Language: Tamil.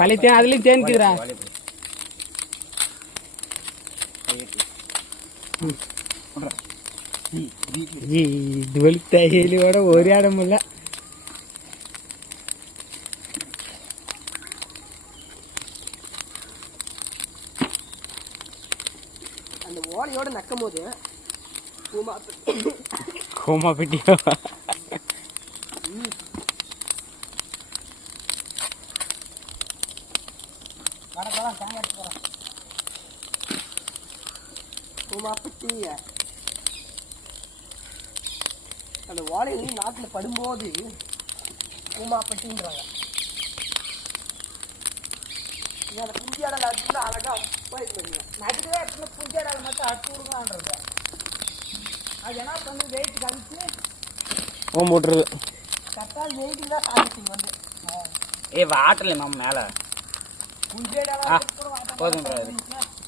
பழைத்தேன் அதுலயும் தேன்க்குதுடா. தையலியோட ஒரு இடம் இல்ல. அந்த ஓலையோட நக்கும் போது கோமா பெட்டியா அந்த ஓலையிலையும் நாட்டில் படும்போது பூமாப்பட்டின்றாங்க. அந்த புஞ்சியாடல் அடிச்சுன்னா அழகா போயிருந்தீங்க. நடுவே இடத்துல புஞ்சியாடல் மட்டும் அடிச்சு விடுங்கன்றது. அது என்ன பண்ணி வெயிட் கழிச்சு போட்டுருது. கரெக்டாக வெயிட்டு தான் சாதிச்சிங்க வந்து. வாட்டர்ல மேல புஞ்சியாடல் போதும்.